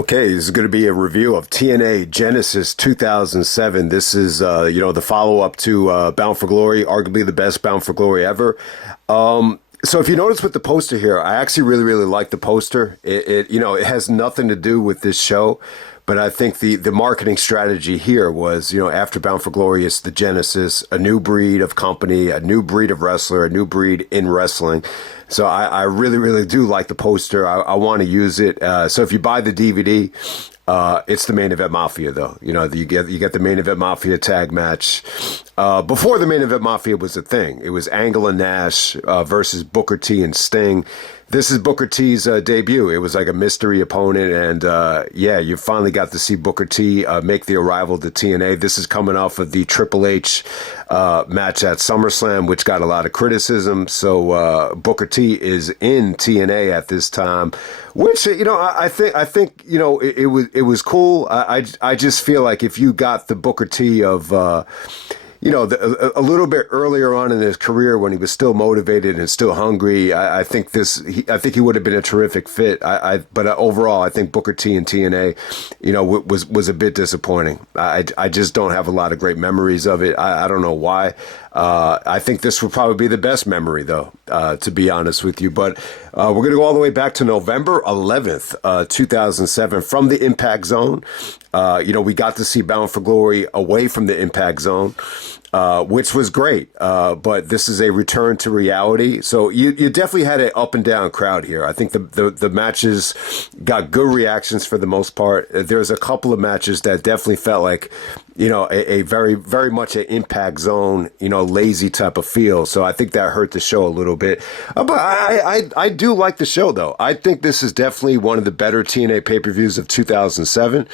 Okay, this is going to be a review of TNA Genesis 2007. This is, the follow-up to Bound for Glory, arguably the best Bound for Glory ever. So if you notice with the poster here, I actually really, really like the poster. It has nothing to do with this show, but I think the marketing strategy here was, after Bound for Glory, it's the Genesis, a new breed of company, a new breed of wrestler, a new breed in wrestling. So I really, really do like the poster. I want to use it. So if you buy the DVD, it's the Main Event Mafia, though. You get the Main Event Mafia tag match. Before the Main Event Mafia was a thing, it was Angle and Nash versus Booker T and Sting. This is Booker T's debut. It was like a mystery opponent, and you finally got to see Booker T make the arrival to TNA. This is coming off of the Triple H match at SummerSlam, which got a lot of criticism. So Booker T is in TNA at this time, which I think it was cool. I just feel like if you got the Booker T of a little bit earlier on in his career when he was still motivated and still hungry, I think he would have been a terrific fit. But overall, I think Booker T and TNA, was a bit disappointing. I just don't have a lot of great memories of it. I don't know why. I think this would probably be the best memory, though, to be honest with you. But we're going to go all the way back to November 11th, 2007, from the Impact Zone. We got to see Bound for Glory away from the Impact Zone, which was great. But this is a return to reality. So you definitely had an up and down crowd here. I think the matches got good reactions for the most part. There's a couple of matches that definitely felt like, a very, very much an Impact Zone, lazy type of feel. So I think that hurt the show a little bit. But I do like the show, though. I think this is definitely one of the better TNA pay-per-views of 2007.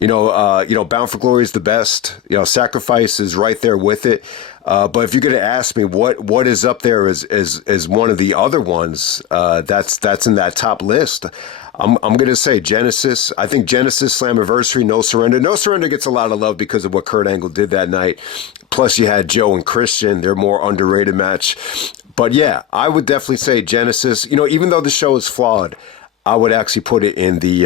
Bound for Glory is the best. Sacrifice is right there with it. But if you're going to ask me what is up there as one of the other ones that's in that top list, I'm going to say Genesis. I think Genesis, Slammiversary, No Surrender. No Surrender gets a lot of love because of what Kurt Angle did that night. Plus, you had Joe and Christian. They're more underrated match. But yeah, I would definitely say Genesis. Even though the show is flawed, I would actually put it in the,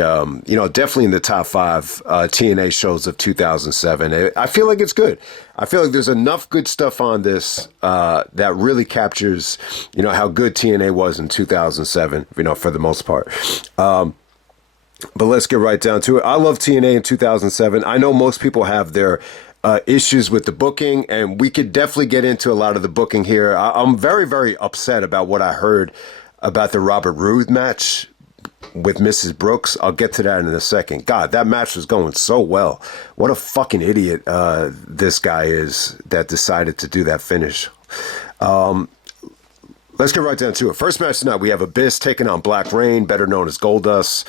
definitely in the top 5 TNA shows of 2007. I feel like it's good. I feel like there's enough good stuff on this that really captures, how good TNA was in 2007, for the most part. But let's get right down to it. I love TNA in 2007. I know most people have their issues with the booking, and we could definitely get into a lot of the booking here. I'm very, very upset about what I heard about the Robert Roode match with Mrs. Brooks. I'll get to that in a second. God, that match was going so well. What a fucking idiot this guy is that decided to do that finish. Let's get right down to it. First match tonight, we have Abyss taking on Black Rain, better known as Goldust.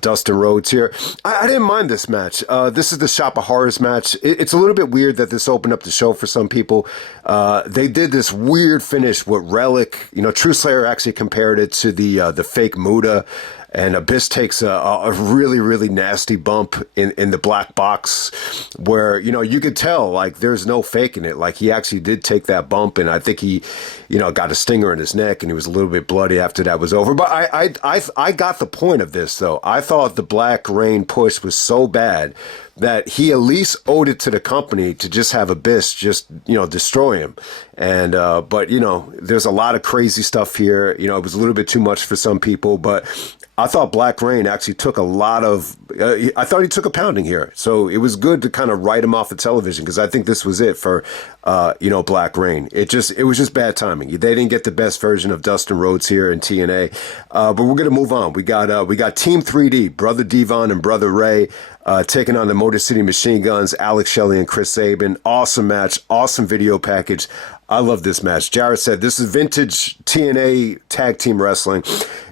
Dustin Rhodes here. I didn't mind this match. This is the Shop of Horrors match. It's a little bit weird that this opened up the show for some people. They did this weird finish with Relic. True Slayer actually compared it to the fake Muda. And Abyss takes a really, really nasty bump in the black box where, you could tell, like, there's no faking it. Like, he actually did take that bump, and I think he, got a stinger in his neck, and he was a little bit bloody after that was over. But I got the point of this, though. I thought the Black Rain push was so bad that he at least owed it to the company to just have Abyss just, destroy him. And, but, there's a lot of crazy stuff here. It was a little bit too much for some people, but I thought Black Rain actually took a lot of, I thought he took a pounding here. So it was good to kind of write him off of television because I think this was it for, Black Rain. It was just bad timing. They didn't get the best version of Dustin Rhodes here in TNA. But we're going to move on. We got Team 3D, Brother Devon and Brother Ray, taking on the Motor City Machine Guns, Alex Shelley and Chris Sabin. Awesome match, awesome video package. I love this match. Jared said this is vintage TNA tag team wrestling.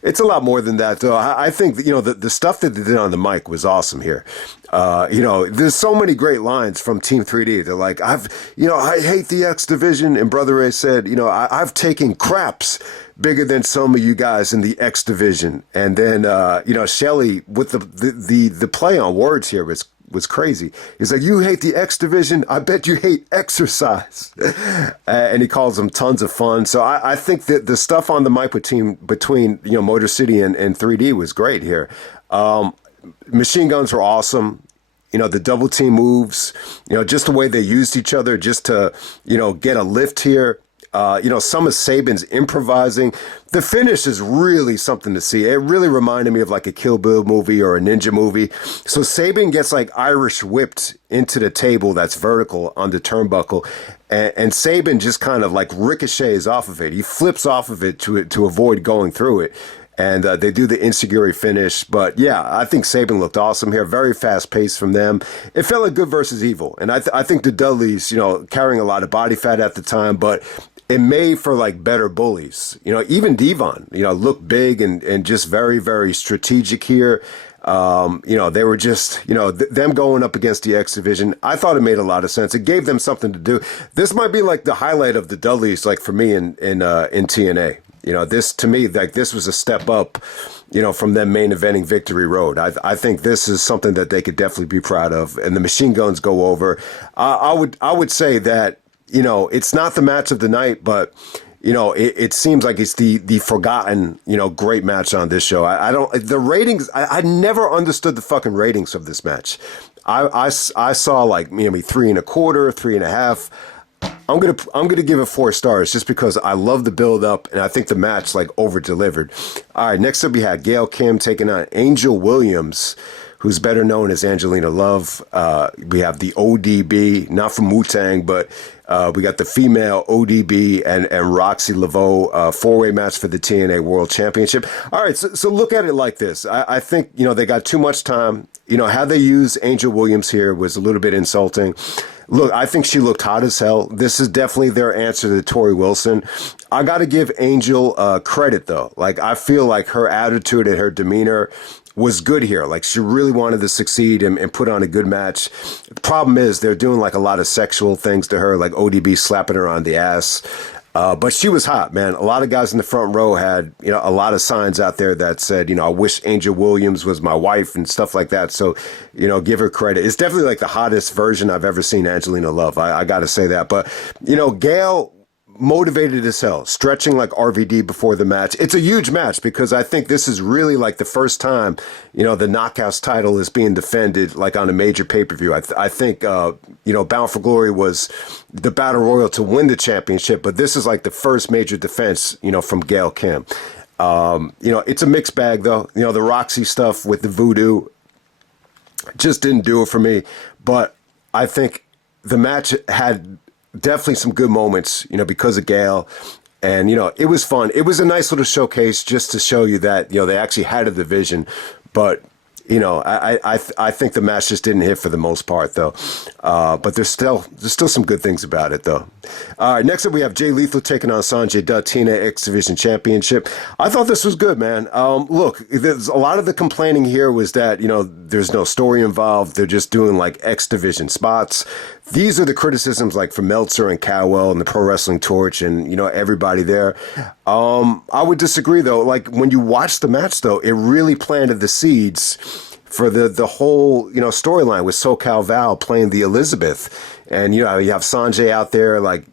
It's a lot more than that, though. I think the stuff that they did on the mic was awesome here. There's so many great lines from Team 3D. They're like, I hate the X Division, and Brother Ray said, I've taken craps bigger than some of you guys in the X Division. And then Shelley with the play on words here was crazy. He's like, you hate the X Division? I bet you hate exercise. And he calls them tons of fun. So I think that the stuff on the mic between Motor City and 3D was great here. Machine guns were awesome. The double team moves, just the way they used each other just to, get a lift here. Some of Saban's improvising. The finish is really something to see. It really reminded me of like a Kill Bill movie or a ninja movie. So Saban gets like Irish whipped into the table that's vertical on the turnbuckle. And Saban just kind of like ricochets off of it. He flips off of it to avoid going through it. And they do the insecurity finish. But yeah, I think Saban looked awesome here. Very fast pace from them. It felt like good versus evil. And I think the Dudleys, carrying a lot of body fat at the time, but it made for like better bullies. Even Devon, looked big and just very, very strategic here. They were just, them going up against the X Division. I thought it made a lot of sense. It gave them something to do. This might be like the highlight of the Dudleys, like for me in TNA. This to me, like this was a step up, from them main eventing Victory Road. I think this is something that they could definitely be proud of. And the machine guns go over. I would say that, it's not the match of the night, but it seems like it's the forgotten, great match on this show. The ratings. I never understood the fucking ratings of this match. I saw like maybe 3.25, 3.5. I'm gonna give it 4 stars just because I love the build up and I think the match like over delivered. All right, next up we had Gail Kim taking on Angel Williams, who's better known as Angelina Love. We have the ODB, not from Wu-Tang, but we got the female ODB and Roxxi Laveaux 4-way match for the TNA World Championship. All right, so look at it like this. I think, they got too much time. How they used Angel Williams here was a little bit insulting. Look, I think she looked hot as hell. This is definitely their answer to Tori Wilson. I got to give Angel credit, though. Like, I feel like her attitude and her demeanor was good here. Like, she really wanted to succeed and put on a good match. The problem is they're doing, like, a lot of sexual things to her, like ODB slapping her on the ass. But she was hot, man. A lot of guys in the front row had, a lot of signs out there that said, I wish Angel Williams was my wife and stuff like that. So, give her credit. It's definitely like the hottest version I've ever seen Angelina Love. I got to say that. But, Gail motivated as hell, stretching like RVD before the match. It's a huge match because I think this is really like the first time, the Knockouts title is being defended like on a major pay-per-view. I think, Bound for Glory was the Battle Royal to win the championship, but this is like the first major defense, from Gail Kim. It's a mixed bag though. The Roxxi stuff with the voodoo just didn't do it for me, but I think the match had definitely some good moments, because of Gail. And, it was fun. It was a nice little showcase just to show you that, they actually had a division. But, I think the match just didn't hit for the most part, though. But there's still some good things about it, though. All right, next up we have Jay Lethal taking on Sonjay Dutt, TNA X Division Championship. I thought this was good, man. Look, there's a lot of the complaining here was that, there's no story involved. They're just doing like X Division spots. These are the criticisms like from Meltzer and Cowell and the Pro Wrestling Torch and, everybody there. I would disagree, though. Like, when you watch the match, though, it really planted the seeds for the whole, storyline with SoCal Val playing the Elizabeth. And, you have Sonjay out there, like,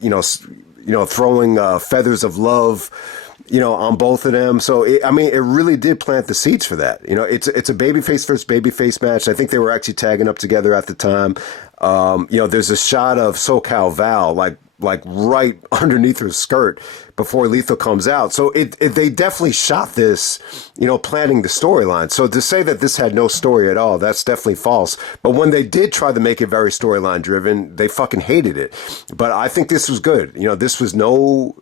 throwing feathers of love, on both of them. So, it really did plant the seeds for that. It's a babyface versus babyface match. I think they were actually tagging up together at the time. There's a shot of SoCal Val, like right underneath her skirt before Lethal comes out. So they definitely shot this, planning the storyline. So to say that this had no story at all, that's definitely false. But when they did try to make it very storyline driven, they fucking hated it. But I think this was good. This was no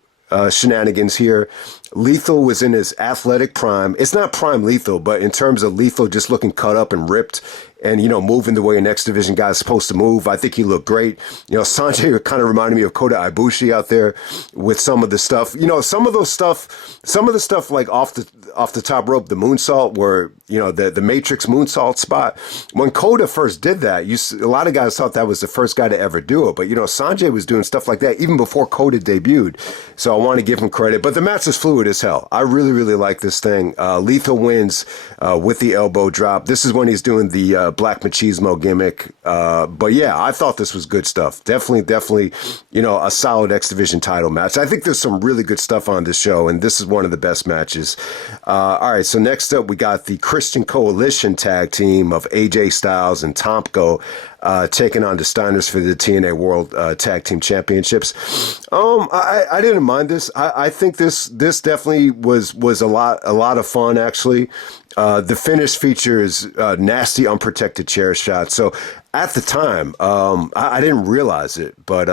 shenanigans here. Lethal was in his athletic prime. It's not prime Lethal, but in terms of Lethal just looking cut up and ripped and, moving the way an X Division guy is supposed to move, I think he looked great. Sanjay kind of reminded me of Kota Ibushi out there with some of the stuff. Some of the stuff like off the top rope, the moonsault where, the Matrix moonsault spot. When Kota first did that, a lot of guys thought that was the first guy to ever do it. But, Sanjay was doing stuff like that even before Kota debuted. So I want to give him credit. But the match is fluid. fluid as hell. I really, really like this thing. Lethal wins with the elbow drop. This is when he's doing the Black Machismo gimmick. But yeah, I thought this was good stuff. Definitely, a solid X Division title match. I think there's some really good stuff on this show, and this is one of the best matches. All right, so next up, we got the Christian Coalition tag team of AJ Styles and Tomko taking on the Steiners for the TNA World Tag Team Championships. I didn't mind this. I think this definitely was a lot of fun, actually. The finish features nasty unprotected chair shots. So at the time, I didn't realize it, but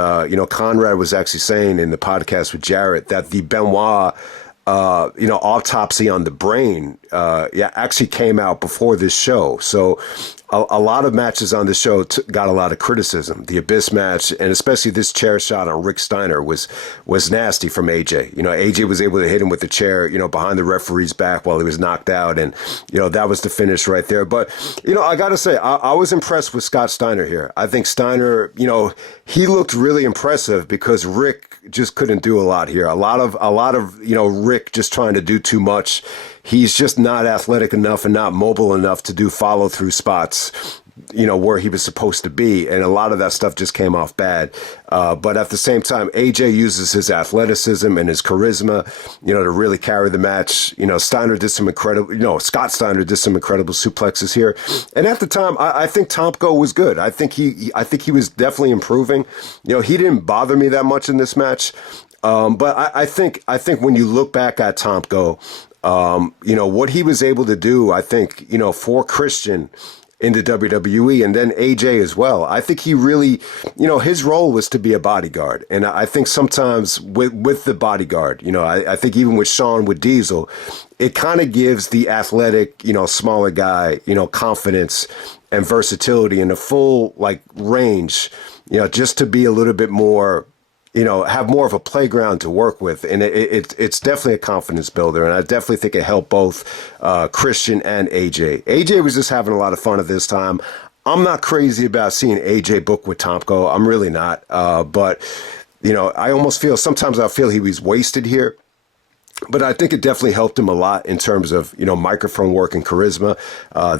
Conrad was actually saying in the podcast with Jarrett that the Benoit autopsy on the brain actually came out before this show. So a lot of matches on the show got a lot of criticism. The Abyss match, and especially this chair shot on Rick Steiner, was nasty from AJ. AJ was able to hit him with the chair, behind the referee's back while he was knocked out, and that was the finish right there. But I got to say, I was impressed with Scott Steiner here. I think Steiner, he looked really impressive because Rick just couldn't do a lot here. A lot of Rick just trying to do too much. He's just not athletic enough and not mobile enough to do follow-through spots, where he was supposed to be. And a lot of that stuff just came off bad. But at the same time, AJ uses his athleticism and his charisma, to really carry the match. Scott Steiner did some incredible suplexes here. And at the time, I think Tomko was good. I think he was definitely improving. He didn't bother me that much in this match. But I think when you look back at Tomko, what he was able to do, I think, for Christian in the WWE and then AJ as well. I think he really, his role was to be a bodyguard. And I think sometimes with the bodyguard, I think even with Shawn with Diesel, it kind of gives the athletic, smaller guy, confidence and versatility and a full range, just to be a little bit more, have more of a playground to work with. And it's definitely a confidence builder. And I definitely think it helped both Christian and AJ. AJ was just having a lot of fun at this time. I'm not crazy about seeing AJ book with Tomko. I'm really not. But, I almost feel, sometimes I feel he was wasted here. But I think it definitely helped him a lot in terms of, microphone work and charisma.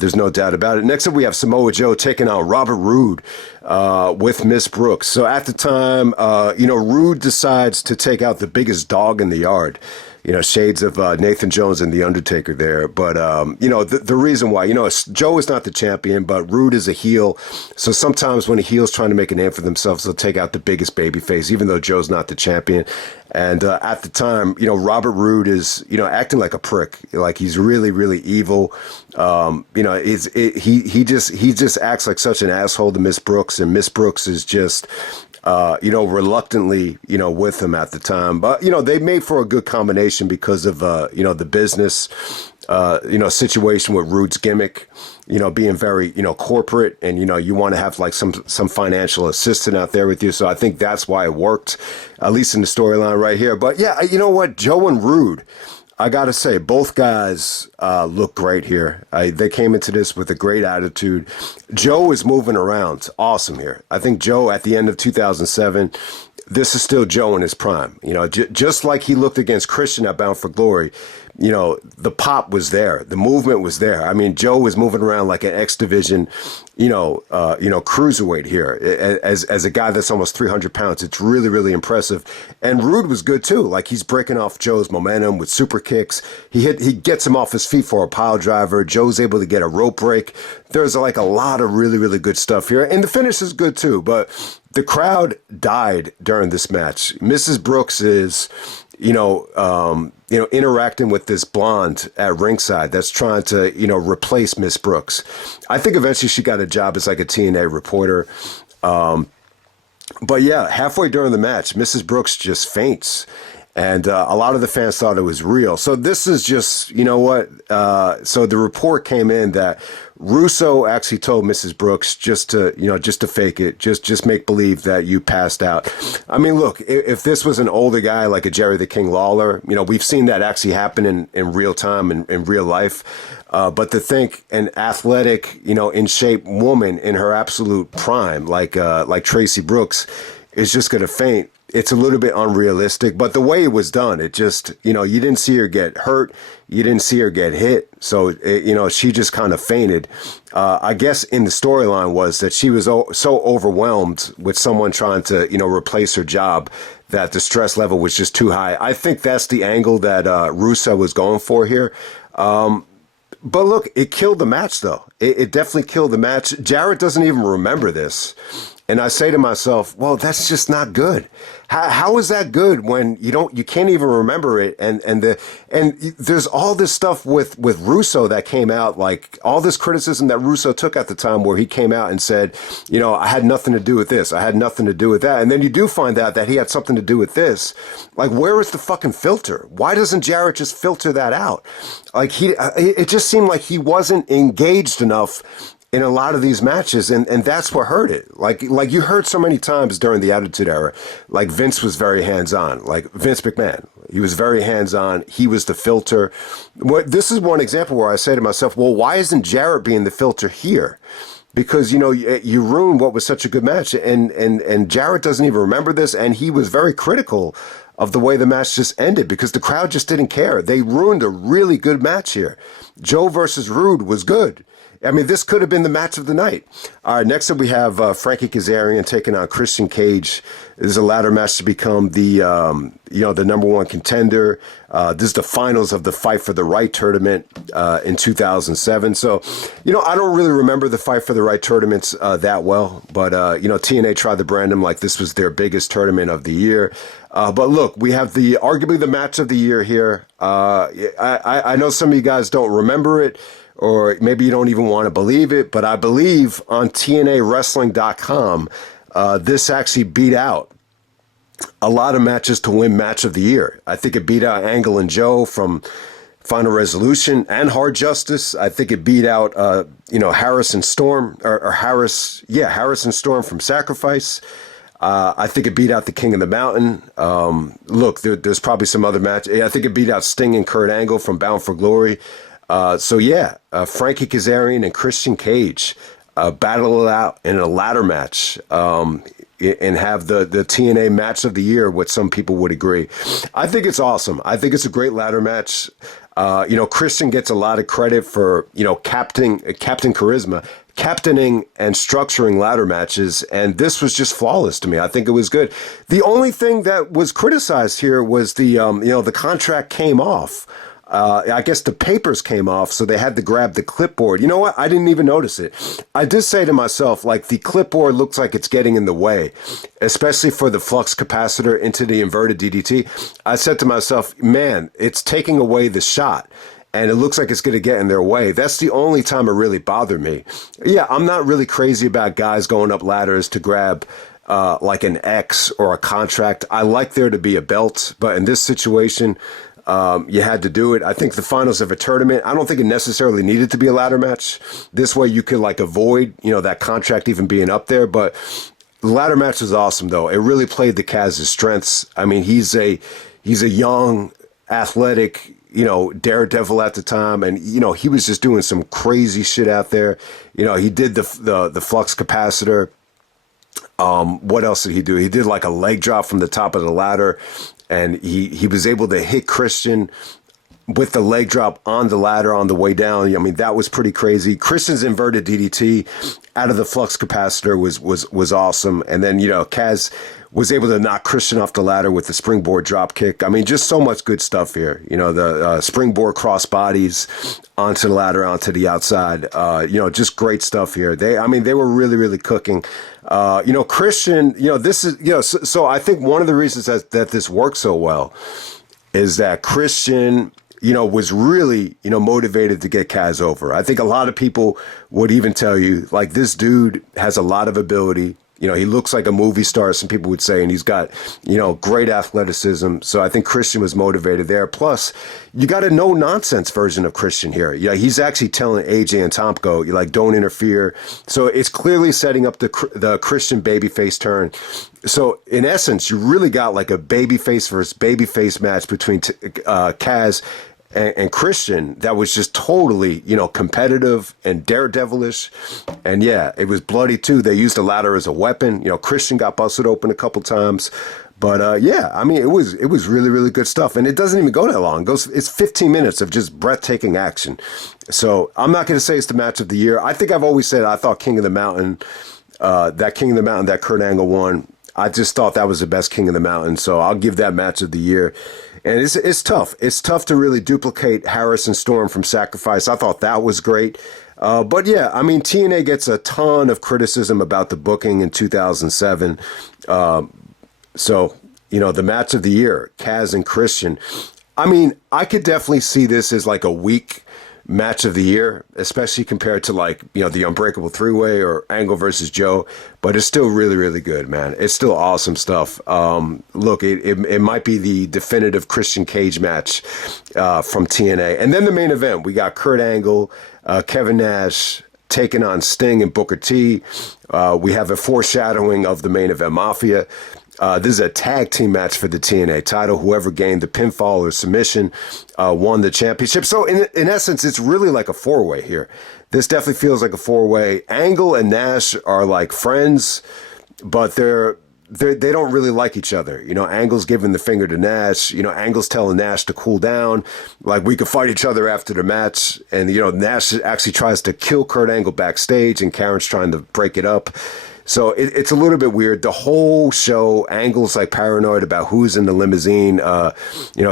There's no doubt about it. Next up, we have Samoa Joe taking on Robert Roode with Miss Brooks. So at the time, Roode decides to take out the biggest dog in the yard. Shades of Nathan Jones and The Undertaker there. But, the reason why, Joe is not the champion, but Roode is a heel. So sometimes when a heel's trying to make a name for themselves, they'll take out the biggest babyface, even though Joe's not the champion. And at the time, Robert Roode is, acting like a prick. Like he's really, really evil. He just acts like such an asshole to Miss Brooks, and Miss Brooks is just reluctantly, with him at the time. But, they made for a good combination because of, the business, situation with Roode's gimmick, being very, corporate, and, you want to have some financial assistant out there with you. So I think that's why it worked, at least in the storyline right here. But yeah, you know what? Joe and Roode, I got to say, both guys look great here. They came into this with a great attitude. Joe is moving around. Awesome here. I think Joe, at the end of 2007, this is still Joe in his prime. Just like he looked against Christian at Bound for Glory, the pop was there. The movement was there. I mean, Joe was moving around like an X Division, cruiserweight here as a guy that's almost 300 pounds. It's really, really impressive. And Roode was good too. Like he's breaking off Joe's momentum with super kicks. He gets him off his feet for a pile driver. Joe's able to get a rope break. There's a lot of really, really good stuff here. And the finish is good too. But the crowd died during this match. Mrs. Brooks is, interacting with this blonde at ringside that's trying to, replace Miss Brooks. I think eventually she got a job as a TNA reporter. But yeah, halfway during the match, Mrs. Brooks just faints. And a lot of the fans thought it was real. So this is just, so the report came in that Russo actually told Mrs. Brooks just to fake it, just make believe that you passed out. I mean, look, if this was an older guy like a Jerry the King Lawler, we've seen that actually happen in real time, in real life. But to think an athletic, in shape woman in her absolute prime, like Tracy Brooks, is just going to faint, it's a little bit unrealistic, but the way it was done, it just, you didn't see her get hurt. You didn't see her get hit. So, she just kind of fainted. I guess in the storyline was that she was so overwhelmed with someone trying to, replace her job that the stress level was just too high. I think that's the angle that Russo was going for here. But look, it killed the match, though. It definitely killed the match. Jarrett doesn't even remember this. And I say to myself, well, that's just not good. How is that good when you can't even remember it? And there's all this stuff with Russo that came out, like all this criticism that Russo took at the time where he came out and said, I had nothing to do with this. I had nothing to do with that. And then you do find out that he had something to do with this. Like, where is the fucking filter? Why doesn't Jarrett just filter that out? Like, it just seemed like he wasn't engaged enough in a lot of these matches, and that's what hurt it. Like you heard so many times during the Attitude Era, like Vince was very hands-on. Like Vince McMahon, he was very hands-on. He was the filter. This is one example where I say to myself, well, why isn't Jarrett being the filter here? Because, you ruined what was such a good match, and Jarrett doesn't even remember this, and he was very critical of the way the match just ended because the crowd just didn't care. They ruined a really good match here. Joe versus Roode was good. I mean, this could have been the match of the night. All right, next up we have Frankie Kazarian taking on Christian Cage. This is a ladder match to become the the number one contender. This is the finals of the Fight for the Right tournament in 2007. So, I don't really remember the Fight for the Right tournaments that well, but TNA tried to brand them like this was their biggest tournament of the year. But look, we have arguably the match of the year here. I know some of you guys don't remember it, or maybe you don't even want to believe it, but I believe on TNAWrestling.com, this actually beat out a lot of matches to win match of the year. I think it beat out Angle and Joe from Final Resolution and Hard Justice. I think it beat out, Harrison Storm Harrison Storm from Sacrifice. I think it beat out the King of the Mountain. Look, there's probably some other match. I think it beat out Sting and Kurt Angle from Bound for Glory. Frankie Kazarian and Christian Cage battle it out in a ladder match and have the TNA match of the year, what some people would agree. I think it's awesome. I think it's a great ladder match. Christian gets a lot of credit for, Captain Charisma, captaining and structuring ladder matches, and this was just flawless to me. I think it was good. The only thing that was criticized here was the contract came off. I guess the papers came off, so they had to grab the clipboard. You know what? I didn't even notice it. I did say to myself, like, the clipboard looks like it's getting in the way, especially for the flux capacitor into the inverted DDT. I said to myself, man, it's taking away the shot, and it looks like it's going to get in their way. That's the only time it really bothered me. Yeah, I'm not really crazy about guys going up ladders to grab like an X or a contract. I like there to be a belt, but in this situation, you had to do it. I think the finals of a tournament, I don't think it necessarily needed to be a ladder match. This way you could like avoid, that contract even being up there. But the ladder match was awesome though. It really played the Kaz's strengths. I mean, he's a young, athletic, daredevil at the time. And, he was just doing some crazy shit out there. He did the flux capacitor. What else did he do? He did like a leg drop from the top of the ladder. And he was able to hit Christian with the leg drop on the ladder on the way down. I mean, that was pretty crazy. Christian's inverted DDT out of the flux capacitor was awesome. And then, Kaz was able to knock Christian off the ladder with the springboard drop kick. I mean, just so much good stuff here. The springboard cross bodies onto the ladder, onto the outside. Just great stuff here. They were really, really cooking. Christian, this is, so I think one of the reasons that this works so well is that Christian, was really, motivated to get Kaz over. I think a lot of people would even tell you, like, this dude has a lot of ability. He looks like a movie star, some people would say, and he's got, great athleticism. So I think Christian was motivated there. Plus, you got a no-nonsense version of Christian here. Yeah, he's actually telling AJ and Tomko, don't interfere. So it's clearly setting up the Christian babyface turn. So in essence, you really got like a babyface versus babyface match between Kaz and Christian that was just totally, competitive and daredevilish. And yeah, it was bloody too. They used the ladder as a weapon. Christian got busted open a couple times. But yeah, I mean, it was really, really good stuff. And it doesn't even go that long. It's 15 minutes of just breathtaking action. So I'm not going to say it's the match of the year. I think I've always said I thought King of the Mountain, that Kurt Angle won, I just thought that was the best King of the Mountain. So I'll give that match of the year. And it's tough. It's tough to really duplicate Harris and Storm from Sacrifice. I thought that was great. But yeah, I mean, TNA gets a ton of criticism about the booking in 2007. So, the match of the year, Kaz and Christian. I mean, I could definitely see this as like a weak match of the year, especially compared to the Unbreakable Three-Way or Angle versus Joe. But it's still really, really good, man. It's still awesome stuff. Look, it might be the definitive Christian Cage match from TNA. And then the main event, we got Kurt Angle, Kevin Nash, taking on Sting and Booker T. We have a foreshadowing of the main event Mafia. This is a tag team match for the TNA title. Whoever gained the pinfall or submission won the championship. So in essence, it's really like a four-way here. This definitely feels like a four-way. Angle and Nash are like friends, but they don't really like each other. Angle's giving the finger to Nash. Angle's telling Nash to cool down. Like, we could fight each other after the match. And, Nash actually tries to kill Kurt Angle backstage, and Karen's trying to break it up. So it's a little bit weird. The whole show, Angle's like paranoid about who's in the limousine.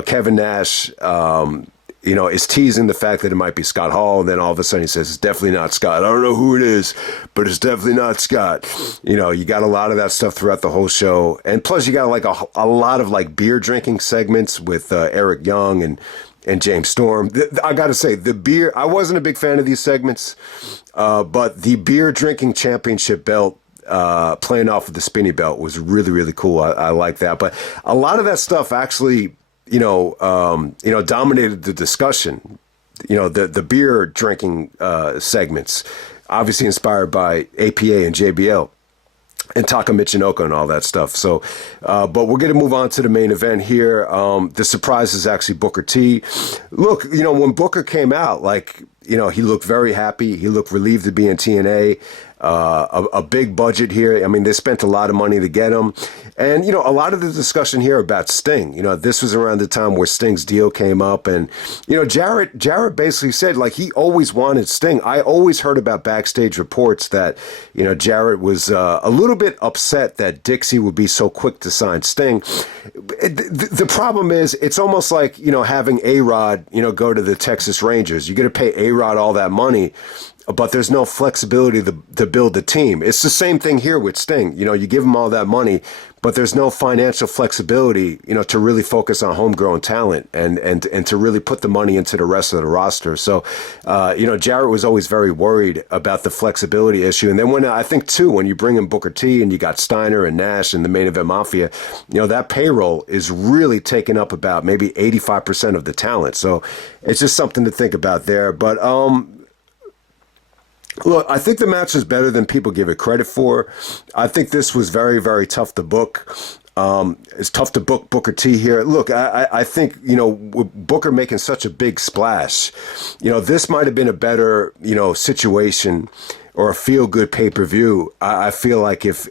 Kevin Nash, is teasing the fact that it might be Scott Hall. And then all of a sudden he says, it's definitely not Scott. I don't know who it is, but it's definitely not Scott. You got a lot of that stuff throughout the whole show. And plus you got like a lot of like beer drinking segments with Eric Young and James Storm. I got to say, the beer, I wasn't a big fan of these segments, but the beer drinking championship belt, playing off of the spinny belt was really, really cool. I like that. But a lot of that stuff actually, dominated the discussion. The beer drinking segments, obviously inspired by APA and JBL and Taka Michinoku and all that stuff. So, but we're going to move on to the main event here. The surprise is actually Booker T. Look, when Booker came out, he looked very happy. He looked relieved to be in TNA. A big budget here. I mean, they spent a lot of money to get him. And, a lot of the discussion here about Sting, this was around the time where Sting's deal came up. And, Jarrett basically said, he always wanted Sting. I always heard about backstage reports that, Jarrett was a little bit upset that Dixie would be so quick to sign Sting. The problem is, it's almost like, having A-Rod, go to the Texas Rangers. You're going to pay A-Rod all that money, but there's no flexibility to build a team. It's the same thing here with Sting. You give him all that money, but there's no financial flexibility, to really focus on homegrown talent and to really put the money into the rest of the roster. So, Jarrett was always very worried about the flexibility issue. And then when you bring in Booker T and you got Steiner and Nash and the main event Mafia, that payroll is really taking up about maybe 85% of the talent. So it's just something to think about there. But, look, I think the match is better than people give it credit for. I think this was very, very tough to book. It's tough to book Booker T here. Look, I think, with Booker making such a big splash, this might have been a better, situation or a feel-good pay-per-view. I feel like if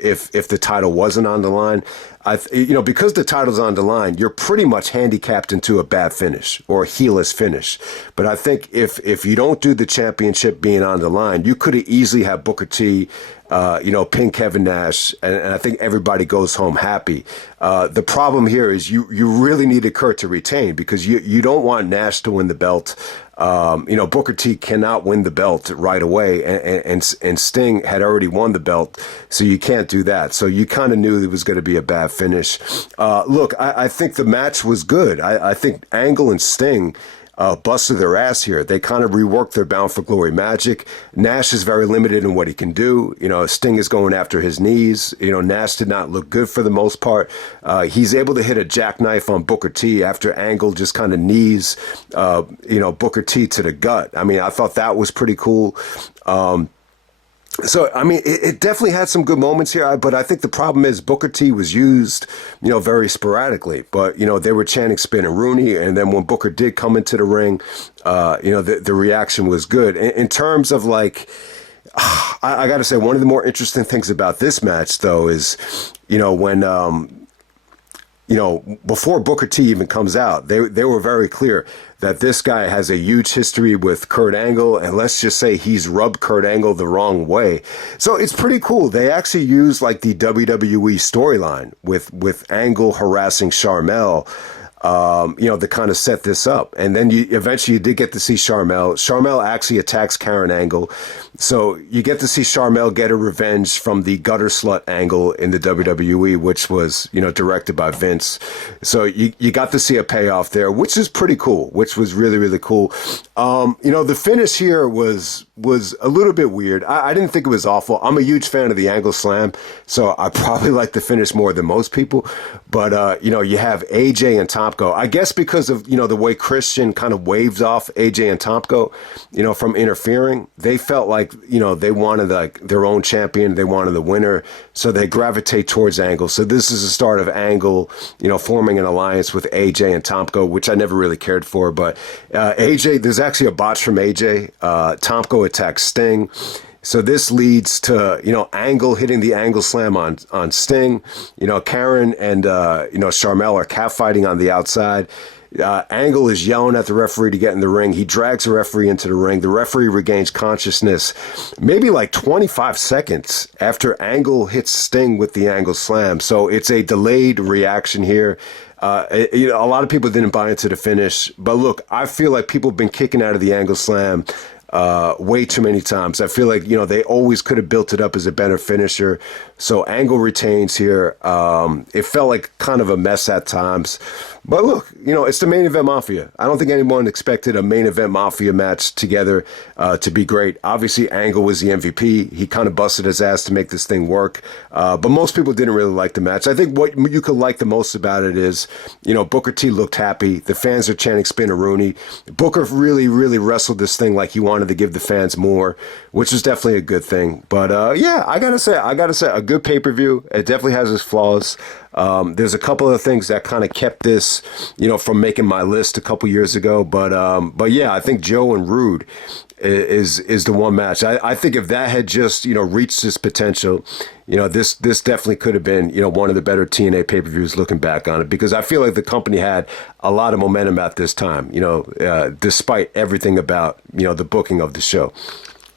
the title wasn't on the line, because the title's on the line, you're pretty much handicapped into a bad finish or a heelless finish. But I think if you don't do the championship being on the line, you could have easily had Booker T, pin Kevin Nash, and I think everybody goes home happy. The problem here is you really needed Kurt to retain because you don't want Nash to win the belt. Booker T cannot win the belt right away, and Sting had already won the belt, so you can't do that. So you kind of knew it was going to be a bad finish. Look, I think the match was good. I think Angle and Sting busted their ass here. They kind of reworked their Bound for Glory magic. Nash is very limited in what he can do. Sting is going after his knees. Nash did not look good for the most part. He's able to hit a jackknife on Booker T after Angle just kind of knees, Booker T to the gut. I mean, I thought that was pretty cool. So, I mean, it definitely had some good moments here, but I think the problem is Booker T was used, very sporadically. But, they were chanting Spin and Rooney, and then when Booker did come into the ring, the reaction was good. In terms of like, I got to say, one of the more interesting things about this match, though, is, when before Booker T even comes out, they were very clear that this guy has a huge history with Kurt Angle, and let's just say he's rubbed Kurt Angle the wrong way. So it's pretty cool. They actually use like the WWE storyline with Angle harassing Sharmell, to kind of set this up. And then you did get to see Sharmell. Sharmell actually attacks Karen Angle. So you get to see Sharmell get her revenge from the gutter slut angle in the WWE, which was, directed by Vince. So you got to see a payoff there, which is pretty cool, which was really, really cool. The finish here was a little bit weird. I didn't think it was awful. I'm a huge fan of the Angle Slam, so I probably like the finish more than most people. But, you have AJ and Tomko. I guess because of, the way Christian kind of waved off AJ and Tomko, from interfering, they felt like, they wanted like their own champion. They wanted the winner. So they gravitate towards Angle. So this is the start of Angle, forming an alliance with AJ and Tomko, which I never really cared for. But AJ, there's actually a botch from AJ. Tomko attacks Sting. So this leads to, Angle hitting the Angle Slam on Sting. Karen and, Sharmell are catfighting on the outside. Angle is yelling at the referee to get in the ring. He drags the referee into the ring. The referee regains consciousness maybe like 25 seconds after Angle hits Sting with the Angle Slam. So it's a delayed reaction here. A lot of people didn't buy into the finish. But look, I feel like people have been kicking out of the Angle Slam way too many times. I feel like, they always could have built it up as a better finisher. So Angle retains here. It felt like kind of a mess at times. But look, it's the main event Mafia. I don't think anyone expected a main event Mafia match together to be great. Obviously, Angle was the MVP. He kind of busted his ass to make this thing work. But most people didn't really like the match. I think what you could like the most about it is, Booker T looked happy. The fans are chanting Spin a Rooney. Booker really, really wrestled this thing like he wanted to give the fans more, which was definitely a good thing. But I gotta say, a good pay-per-view. It definitely has its flaws. There's a couple of things that kind of kept this, from making my list a couple years ago. But yeah, I think Joe and Roode is the one match. I think if that had just, reached its potential, this definitely could have been, one of the better TNA pay-per-views looking back on it, because I feel like the company had a lot of momentum at this time, despite everything about, the booking of the show.